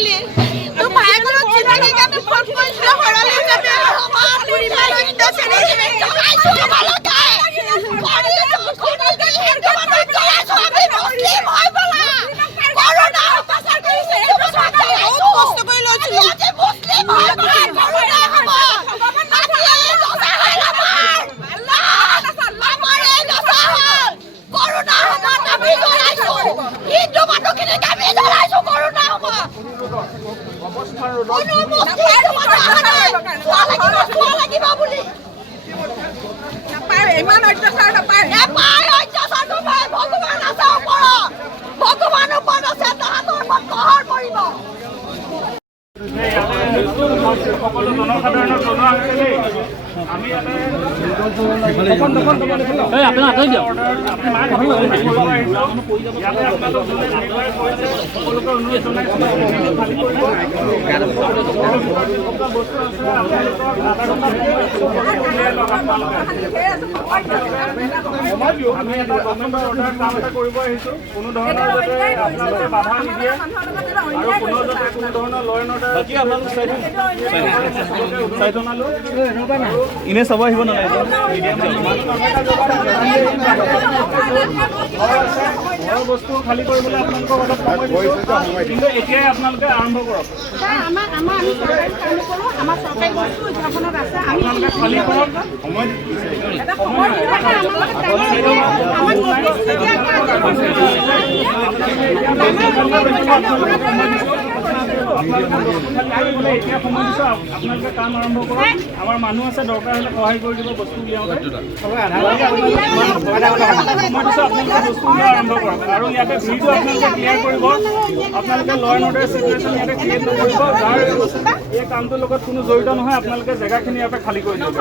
আহিলি তো ভাইয়েকৰ চিনাকি কাৰণে ফোন কৰিছিল হৰালিৰ কাৰণে পৰিবাৰ কিন্তু চেনি জগাইছো আমালোকে কৰি কৰোনা অত্যাচাৰ কৰিছে কষ্ট কৰি লৈছিলো মুছলিম হয় কৰোনা হ'ব কৰোনা হ'ব দাবী জনাইছো হিন্দু মানুহখিনি দাবী জনাইছো কৰোনা হ'ব চোৱা লাগিব বুলি ইমান অত্যাচাৰ নাপায় অত্যাচাৰ নাপায় ভগৱান আছে ওপৰত ভগৱান ওপৰত আছে তাহাঁতৰ ওপৰত প্ৰহাৰ কৰিব সকলো জনসাধাৰণক জনোৱা হৈছে আমি ইয়াতে আপোনালোক যোনে নিৰ্ভয় কৰিছে সকলোকে অনুৰোধ জনাইছোঁ আমি এটা গভৰ্ণমেণ্টৰ অৰ্ডাৰ কাম এটা কৰিব আহিছোঁ কোনো ধৰণৰ যাতে আপোনালোকে বাধা নিদিয়ে আৰু কোনো যাতে কোনো ধৰণৰ ল এণ্ড অৰ্ডাৰ বাকী আপোনালোক চাই জনালোঁ ইনে চাব আহিব নালাগে ঘৰৰ বস্তু খালী কৰিবলৈ আপোনালোকক অলপ সময় দিছোঁ কিন্তু এতিয়াই আপোনালোকে আৰম্ভ কৰক আপোনালোকে খালী কৰক এতিয়া সময় দিছোঁ আপোনালোকে কাম আৰম্ভ কৰক আমাৰ মানুহ আছে দৰকাৰ হ'লে সহায় কৰি দিব বস্তু উলিয়াওঁতে সময় দিছোঁ আপোনালোকে বস্তু উলিওৱা আৰম্ভ কৰক আৰু ইয়াতে ভিৰটো আপোনালোকে ক্লিয়াৰ কৰিব আপোনালোকে ল এণ্ড অৰ্ডাৰ চিটুৱেশ্যন ইয়াতে ক্ৰিয়েট নকৰিব যাৰ এই কামটোৰ লগত কোনো জড়িত নহয় আপোনালোকে জেগাখিনি ইয়াতে খালী কৰি দিব